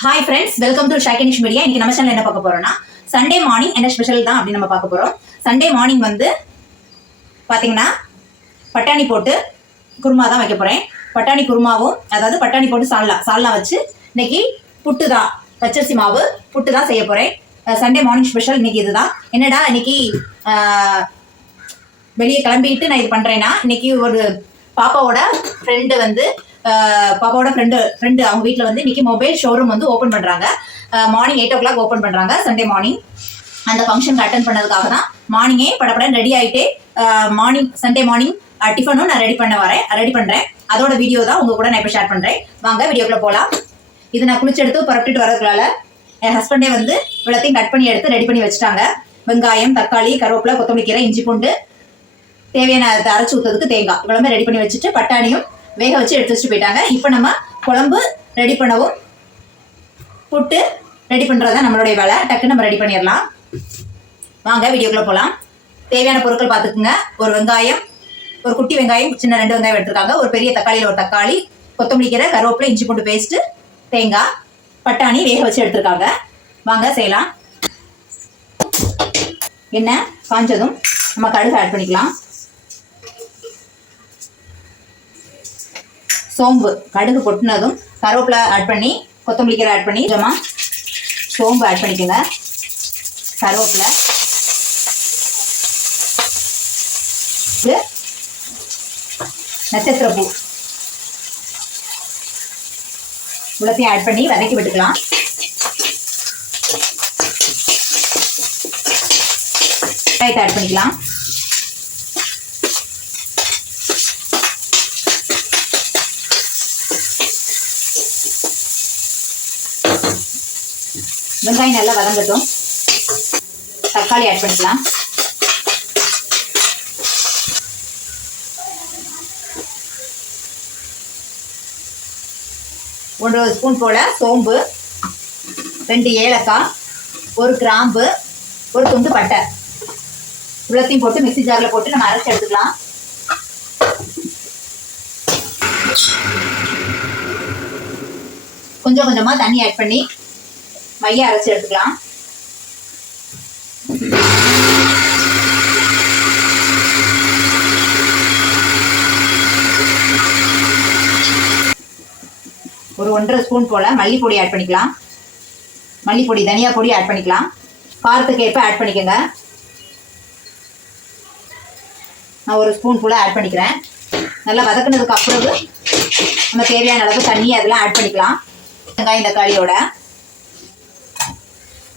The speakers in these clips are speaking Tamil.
ஹாய் ஃப்ரெண்ட்ஸ் வெல்கம் டு ஷாக்கினிஷ் மீடியா இன்னைக்கு நம்ம சேனல் என்ன பார்க்க போறோம்னா சண்டே மார்னிங் என்ன ஸ்பெஷல் தான் அப்படின்னு நம்ம பார்க்க போறோம். சண்டே மார்னிங் வந்து பாத்தீங்கன்னா பட்டாணி போட்டு குருமா தான் வைக்க போறேன். பட்டாணி குருமாவும் அதாவது பட்டாணி போட்டு சால்னா சால்னா வச்சு இன்னைக்கு புட்டு தான் பச்சரிசி மாவு புட்டு தான் செய்ய போறேன். சண்டே மார்னிங் ஸ்பெஷல் இன்னைக்கு இதுதான். என்னடா இன்னைக்கு வெளியே கிளம்பிட்டு நான் இது பண்றேன்னா இன்னைக்கு ஒரு பாப்பாவோட ஃப்ரெண்டு வந்து பாப்பாவோட ஃப்ரெண்டு ஃப்ரெண்டு அவங்க வீட்டில் வந்து இன்னைக்கு மொபைல் ஷோரூம் வந்து ஓப்பன் பண்ணுறாங்க morning eight o'clock open பண்ணுறாங்க சண்டே மார்னிங் அந்த ஃபங்க்ஷனுக்கு அட்டன் பண்ணதுக்காக தான் மார்னிங்கே படப்படன் ரெடி ஆகிட்டே மார்னிங் சண்டே மார்னிங் டிஃபனும் நான் ரெடி பண்ண வரேன் ரெடி பண்ணுறேன் அதோட வீடியோ தான் உங்கள் கூட நான் இப்போ ஷேர் பண்ணுறேன் வாங்க வீடியோக்குள்ள போகலாம் இது நான் குளிச்செடுத்து புறப்பட்டுட்டு வரதுனால என் ஹஸ்பண்டே வந்து இவ்வளோத்தையும் கட் பண்ணி எடுத்து ரெடி பண்ணி வச்சுட்டாங்க. வெங்காயம் தக்காளி கருவேப்பிலை கொத்தமல்லி கீரை இஞ்சி பூண்டு தேவையான அரைச்சி ஊற்றுறதுக்கு தேங்காய். இவ்வளோமே ரெடி பண்ணி வச்சுட்டு பட்டாணியும் வேக வச்சு எடுத்து வச்சுட்டு போயிட்டாங்க. இப்போ நம்ம குழம்பு ரெடி பண்ணவும் புட்டு ரெடி பண்ணுறது நம்மளுடைய வேலை. டக்குன்னு நம்ம ரெடி பண்ணிடலாம். வாங்க வீடியோக்குள்ளே போகலாம் தேவையான பொருட்கள் பார்த்துக்குங்க. ஒரு வெங்காயம் ஒரு குட்டி வெங்காயம் சின்ன ரெண்டு வெங்காயம் எடுத்துருக்காங்க. ஒரு பெரிய தக்காளியில் ஒரு தக்காளி கொத்தமல்லி கீரை கருவேப்பிலை இஞ்சி பூண்டு பேஸ்ட்டு தேங்காய் பட்டாணி வேக வச்சு எடுத்துருக்காங்க. வாங்க செய்யலாம். எண்ணெய் காஞ்சதும் நம்ம கடுகு ஆட் பண்ணிக்கலாம். சோம்பு கடுகு கொட்டினதும் கருவேப்பிலை ஆட் பண்ணி கொத்தமல்லி கீரை ஆட் பண்ணி கொஞ்சமாக சோம்பு ஆட் பண்ணிக்கோங்க. கருவேப்பிலை. நட்சத்திரப்பூ. நட்சத்திர இவ்வளோத்தையும் ஆட் பண்ணி வதக்கி விட்டுக்கலாம். வெங்காயத்தை ஆட் பண்ணிக்கலாம். வெங்காயம் நல்லா வதங்கட்டும். தக்காளி ஆட் பண்ணிக்கலாம். ஒன்றரை ஸ்பூன் போல சோம்பு ரெண்டு ஏலக்காய் ஒரு கிராம்பு ஒரு துண்டு பட்டை. இவ்வளோத்தையும் போட்டு மிக்சி ஜாரில் போட்டு நம்ம அரைச்சி எடுத்துக்கலாம். கொஞ்சம் கொஞ்சமாக தண்ணி ஆட் பண்ணி மைய அரைச்சி எடுத்துக்கலாம். ஒரு ஒன்றரை ஸ்பூன் போல் மல்லிப்பொடி ஆட் பண்ணிக்கலாம். மல்லிப்பொடி தனியா பொடி ஆட் பண்ணிக்கலாம். காரத்துக்கு ஏற்ப ஆட் பண்ணிக்கோங்க. நான் ஒரு ஸ்பூன் ஃபுல்லாக ஆட் பண்ணிக்கிறேன். நல்லா வதக்குனதுக்கு அப்புறம் நம்ம தேவையான அளவு தண்ணி அதெல்லாம் ஆட் பண்ணிக்கலாம். வெங்காயம் தக்காளியோட.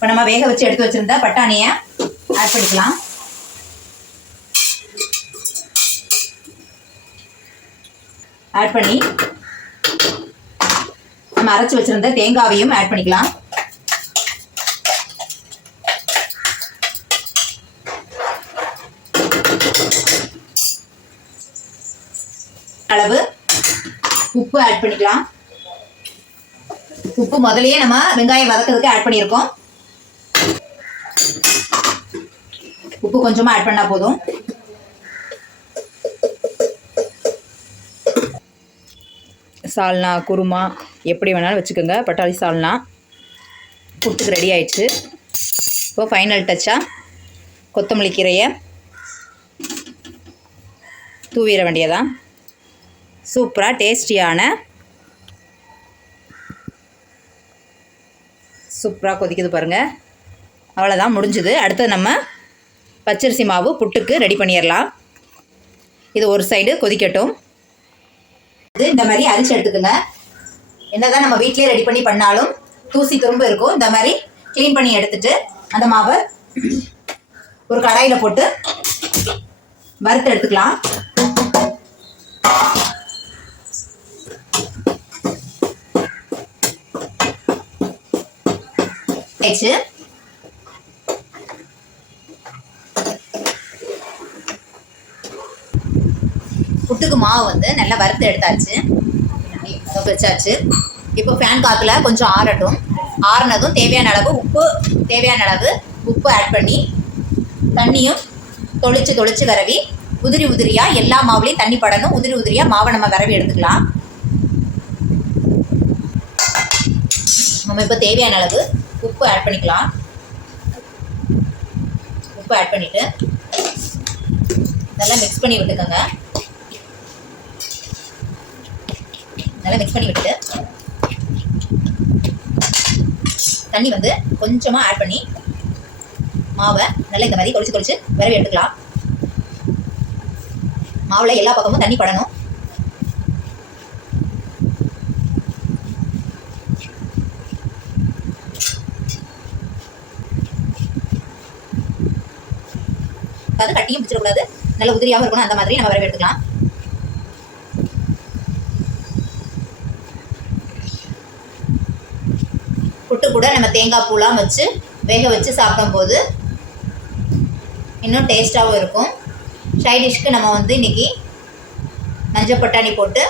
இப்போ நம்ம வேக வச்சு எடுத்து வச்சுருந்தா பட்டாணியை ஆட் பண்ணிக்கலாம். ஆட் பண்ணி நம்ம அரைச்சி வச்சுருந்த தேங்காவையும் ஆட் பண்ணிக்கலாம். அளவு உப்பு ஆட் பண்ணிக்கலாம். உப்பு முதலையே நம்ம வெங்காயம் வதக்கிறதுக்கு ஆட் பண்ணியிருக்கோம். உப்பு கொஞ்சமாக ஆட் பண்ணால் போதும். சால்னா குருமா எப்படி வேணாலும் வச்சுக்கோங்க. பட்டாளி சால்னா புட்டுக்கு ரெடி ஆயிடுச்சு. இப்போ ஃபைனல் டச்சாக கொத்தமல்லி கீரையை தூவிட வேண்டியதான் சூப்பராக டேஸ்டியான சூப்பராக கொதிக்குது பாருங்கள் அவ்வளோதான் முடிஞ்சுது. அடுத்து நம்ம பச்சரிசி மாவு புட்டுக்கு ரெடி பண்ணிடலாம் இது ஒரு சைடு கொதிக்கட்டும். இது இந்த மாதிரி அரிச்சு எடுத்துக்கோங்க. என்னதான் நம்ம வீட்லயே ரெடி பண்ணி பண்ணாலும் தூசி துரும்பு இருக்கும். இந்த மாதிரி க்ளீன் பண்ணி எடுத்துட்டு அந்த மாவை ஒரு கடாயில போட்டு வறுத்து எடுத்துக்கலாம். ஆயிடுச்சு புட்டுக்கு மாவு வந்து நல்லா வறுத்து எடுத்தாச்சு. வச்சாச்சு. இப்போ ஃபேன் காற்றுல கொஞ்சம் ஆறட்டும். ஆறினதும் தேவையான அளவு உப்பு தேவையான அளவு உப்பு ஆட் பண்ணி தண்ணியும் தொளிச்சு தொளிச்சு விரவி உதிரி உதிரியாக எல்லா மாவுலையும் தண்ணி படணும். உதிரி உதிரியாக மாவை நம்ம விரவி எடுத்துக்கலாம். நம்ம இப்போ தேவையான அளவு உப்பு ஆட் பண்ணிக்கலாம். உப்பு ஆட் பண்ணிட்டு நல்லா மிக்ஸ் பண்ணி விட்டுக்கோங்க. நல்லா மிக்ஸ் பண்ணி விட்டுட்டு தண்ணி வந்து கொஞ்சமாக ஆட் பண்ணி மாவை நல்லா இந்த மாதிரி கொளிச்சு கொளிச்சு விரவி எடுத்துக்கலாம். மாவில் எல்லா பக்கமும் தண்ணி படணும். கட்டியும் பிடிச்சிடக்கூடாது நல்ல உதிரியாகவும் இருக்கணும். அந்த மாதிரி நம்ம விரவி எடுத்துக்கலாம் புட்டு கூட நம்ம தேங்காய் பூலாம் வச்சு வேக வச்சு சாப்பிடும்போது இன்னும் டேஸ்ட்டாகவும் இருக்கும். டிஷ்க்கு நம்ம வந்து இன்றைக்கி மஞ்சள் பட்டாணி போட்டு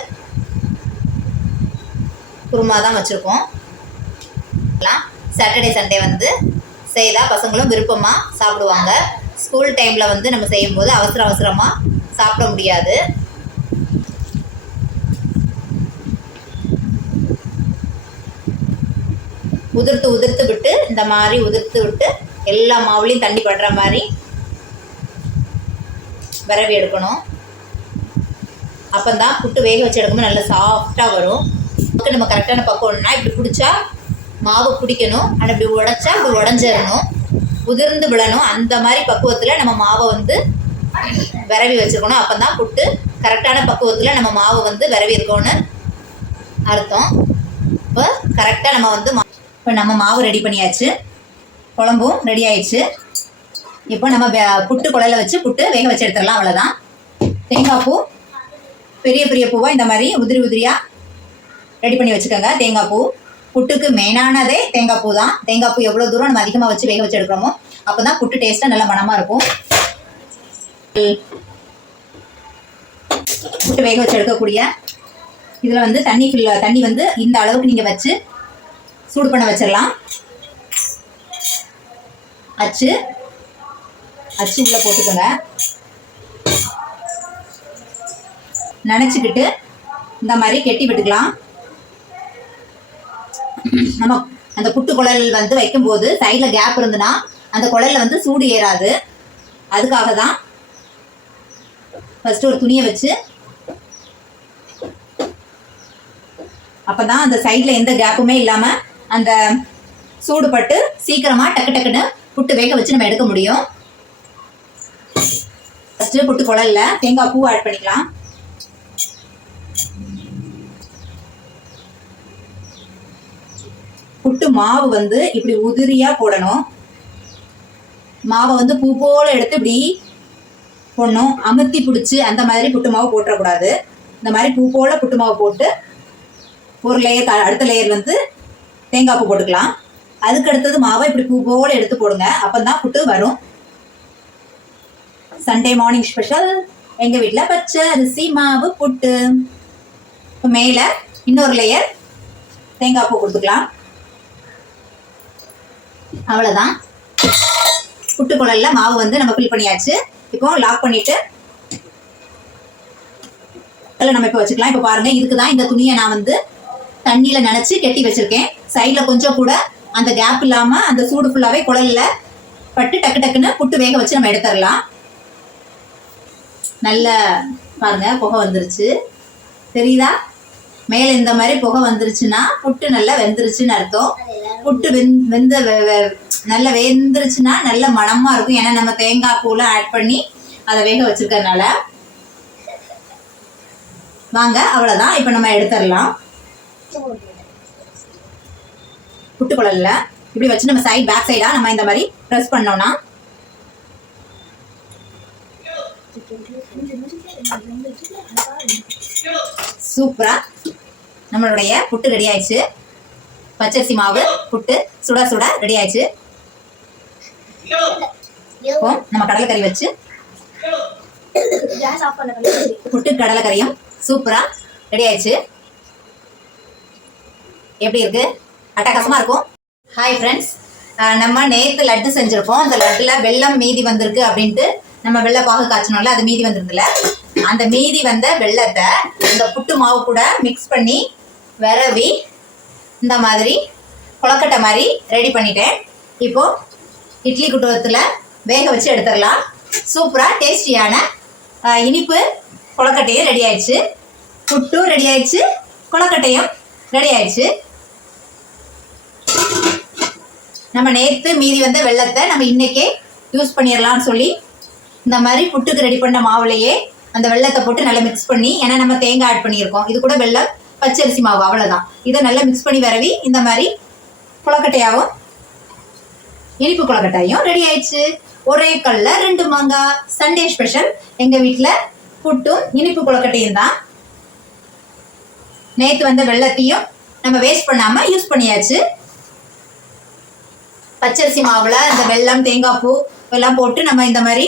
குருமா தான் வச்சுருக்கோம். சாட்டர்டே சண்டே வந்து செய்தால் பசங்களும் விருப்பமாக சாப்பிடுவாங்க. ஸ்கூல் டைமில் வந்து நம்ம செய்யும்போது அவசர அவசரமாக சாப்பிட முடியாது. உதிர்த்து உதிர்த்து விட்டு இந்த மாதிரி உதிர்த்து விட்டு எல்லா மாவுலையும் தண்ணி படுற மாதிரி விரவி எடுக்கணும். அப்போ தான் புட்டு வேக வச்சு எடுக்கும்போது நல்லா சாஃப்டாக வரும். புட்டு நம்ம கரெக்டான பக்குவம்னா இப்படி பிடிச்சா மாவு பிடிக்கணும் ஆனால் இப்படி உடைச்சா இப்படி உடஞ்சிடணும். உதிர்ந்து விழணும் அந்த மாதிரி பக்குவத்தில் நம்ம மாவை வந்து விரவி வச்சுருக்கணும் அப்போ தான் புட்டு கரெக்டான பக்குவத்தில் நம்ம மாவு வந்து விரவி இருக்கோன்னு அர்த்தம். இப்போ கரெக்டாக நம்ம வந்து இப்போ நம்ம மாவு ரெடி பண்ணியாச்சு. குழம்பும் ரெடி ஆயிடுச்சு. இப்போ நம்ம புட்டு குழல வச்சு புட்டு வேக வச்சு எடுத்துடலாம் அவ்வளோதான் தேங்காய் பூ பெரிய பெரிய பூவாக இந்த மாதிரி உதிரி உதிரியாக ரெடி பண்ணி வச்சுக்கோங்க தேங்காய் பூ. புட்டுக்கு மெயினானதே தேங்காய் பூ தான் தேங்காய் பூ எவ்வளோ தூரம் நம்ம அதிகமாக வச்சு வேக வச்சு எடுக்கிறோமோ அப்போ தான் புட்டு டேஸ்ட்டாக நல்ல மணமாக இருக்கும். புட்டு வேக வச்சு எடுக்கக்கூடிய இதில் வந்து தண்ணி ஃபில் தண்ணி வந்து இந்த அளவுக்கு நீங்கள் வச்சு சூடு பண்ண வச்சிடலாம் அச்சு. அச்சு உள்ளே போட்டுக்கோங்க. நினச்சிக்கிட்டு இந்த மாதிரி கெட்டி விட்டுக்கலாம். நம்ம அந்த புட்டு குழல் வந்து வைக்கும்போது சைடில் கேப் இருந்துன்னா அந்த குழல்ல வந்து சூடு ஏறாது. அதுக்காக தான் ஃபஸ்ட்டு ஒரு துணியை வச்சு அப்போ தான் அந்த சைடில் எந்த கேப்புமே இல்லாமல் அந்த சூடு பட்டு சீக்கிரமாக டக்கு டக்குன்னு புட்டு வேக வச்சு நம்ம எடுக்க முடியும். ஃபஸ்ட்டு புட்டு குழல்ல தேங்காய் பூ ஆட் பண்ணிக்கலாம். புட்டு மாவு வந்து இப்படி உதிரியா போடணும். மாவை வந்து பூ போல எடுத்து இப்படி போடணும். அமுத்தி பிடிச்சி அந்த மாதிரி புட்டு மாவு போட்டுறக்கூடாது. இந்த மாதிரி பூ போல புட்டு மாவு போட்டு ஒரு லேயர் அடுத்த லேயர் வந்து தேங்காய் பூ போட்டுக்கலாம். அதுக்கு அடுத்தது மாவை இப்படி பூ போல எடுத்து போடுங்க. அப்பந்தான் புட்டு வரும். சண்டே மார்னிங் ஸ்பெஷல் எங்க வீட்டில் பச்சை அரிசி மாவு புட்டு. இப்போ மேலே இன்னொரு லேயர் தேங்காய் பூ கொடுத்துக்கலாம். அவ்வளோதான் புட்டு குழல்ல மாவு வந்து நம்ம ஃபில் பண்ணியாச்சு. இப்போ லாக் பண்ணிட்டு அதில் நம்ம இப்போ வச்சுக்கலாம். இப்போ பாருங்க இதுக்கு தான் இந்த துணியை நான் வந்து தண்ணியில் நினைச்சு கெட்டி வச்சிருக்கேன். சைடில் கொஞ்சம் கூட அந்த கேப் இல்லாமல் அந்த சூடு ஃபுல்லாகவே குழல்ல பட்டு டக்கு டக்குன்னு புட்டு வேக வச்சு நம்ம எடுத்துடலாம். நல்ல பாருங்க புகை வந்துருச்சு. தெரியுதா? மேலே இந்த மாதிரி புகை வந்துருச்சுன்னா புட்டு நல்லா வெந்துருச்சுன்னு அர்த்தம். புட்டு வெந் வெந்த வெ- நல்லா வெந்துருச்சுன்னா நல்ல மனமா இருக்கும். ஏன்னா நம்ம தேங்காய் பூலாம் ஆட் பண்ணி அதை வேக வச்சிருக்கறனால வாங்க அவ்வளோதான் இப்போ நம்ம எடுத்துடலாம். புட்டு குழல்ல இப்படி வச்சு நம்ம சைட் பேக் சைடாக நம்ம இந்த மாதிரி ப்ரெஸ் பண்ணோம்னா சூப்பரா நம்மளுடைய புட்டு ரெடி ஆயிடுச்சு. பச்சரிசி மாவு புட்டு சுட சுட ரெடி ஆயிடுச்சு. நம்ம கடலைக்கறி வச்சு புட்டு கடலைக்கறியும் சூப்பரா ரெடி ஆயிடுச்சு. எப்படி இருக்கு? அட்டகாசமா இருக்கும். ஹாய் ஃப்ரெண்ட்ஸ் நம்ம நேற்று லட்டு செஞ்சுருப்போம். அந்த லட்டில் வெள்ளம் மீதி வந்திருக்கு அப்படின்ட்டு நம்ம வெள்ளை பாகு காய்ச்சணும்ல அது மீதி வந்திருக்குல்ல. அந்த மீதி வந்த வெள்ளத்தை இந்த புட்டு மாவு கூட மிக்ஸ் பண்ணி விரவி இந்த மாதிரி கொழக்கட்டை மாதிரி ரெடி பண்ணிட்டேன். இப்போ இட்லி குட்டுவத்தில் வேக வச்சு எடுத்துடலாம். சூப்பராக டேஸ்டியான இனிப்பு கொழக்கட்டையும் ரெடி ஆயிடுச்சு. புட்டும் ரெடி ஆயிடுச்சு. கொழக்கட்டையும் ரெடி ஆயிடுச்சு. நம்ம நேற்று மீதி வந்த வெள்ளத்தை நம்ம இன்னைக்கே யூஸ் பண்ணிடலாம்னு சொல்லி இந்த மாதிரி புட்டுக்கு ரெடி பண்ண மாவுலையே அந்த வெள்ளத்தை போட்டு நல்லா மிக்ஸ் பண்ணி ஏன்னா நம்ம தேங்காய் ஆட் பண்ணியிருக்கோம். இது கூட வெள்ளம் பச்சரிசி மாவு அவ்வளோதான் இதை நல்லா மிக்ஸ் பண்ணி வரவி இந்த மாதிரி குளக்கட்டையாகவும் இனிப்பு கொழக்கட்டையும் ரெடி ஆயிடுச்சு. ஒரே கல்ல ரெண்டு மாங்காய் சண்டே ஸ்பெஷல் எங்கள் வீட்டில் புட்டும் இனிப்பு குளக்கட்டையும் தான். நேற்று வந்த வெள்ளத்தையும் நம்ம வேஸ்ட் பண்ணாமல் யூஸ் பண்ணியாச்சு. பச்சரிசி மாவில் இந்த வெல்லம் தேங்காய் பூ எல்லாம் போட்டு நம்ம இந்த மாதிரி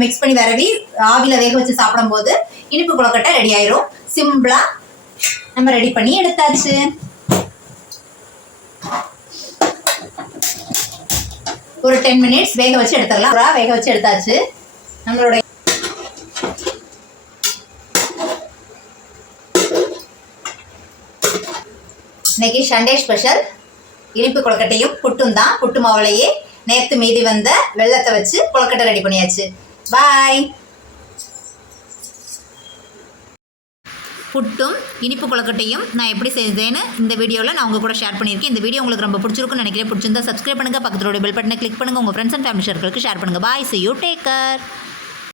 மிக்ஸ் பண்ணி வரவி ஆவியில் வேக வச்சு சாப்பிடும்போது இனிப்பு குளக்கட்டை ரெடி ஆயிரும். சிம்பிளாக நம்ம ரெடி பண்ணி எடுத்தாச்சு. ஒரு டென் மினிட்ஸ் வேக வச்சு எடுத்துடலாம். வேக வச்சு எடுத்தாச்சு. நம்மளுடைய இன்னைக்கு சண்டே ஸ்பெஷல் இனிப்பு கொழுக்கட்டையும் புட்டும் தான். புட்டு மாவுலையே நேற்று மீதி வந்த வெள்ளத்தை வச்சு கொழுக்கட்டை ரெடி பண்ணியாச்சு. பாய் புட்டும் இனிப்பு கொழுக்கட்டையும் நான் எப்படி செய்தேன்னு இந்த வீடியோவில் நான் உங்கள் கூட ஷேர் பண்ணியிருக்கேன். இந்த வீடியோ உங்களுக்கு ரொம்ப பிடிச்சிருக்குன்னு நினைக்கிறேன். பிடிச்சிருந்தா சப்ஸ்கிரைப் பண்ணுங்கள் பக்கத்தோட பெல் பட்டனை கிளிக் பண்ணுங்கள் உங்கள் ஃப்ரெண்ட்ஸ் அண்ட் ஃபேமிலி சர்க்கிளுக்கு ஷேர் பண்ணுங்கள் பாய் சி யூ டேக்கர்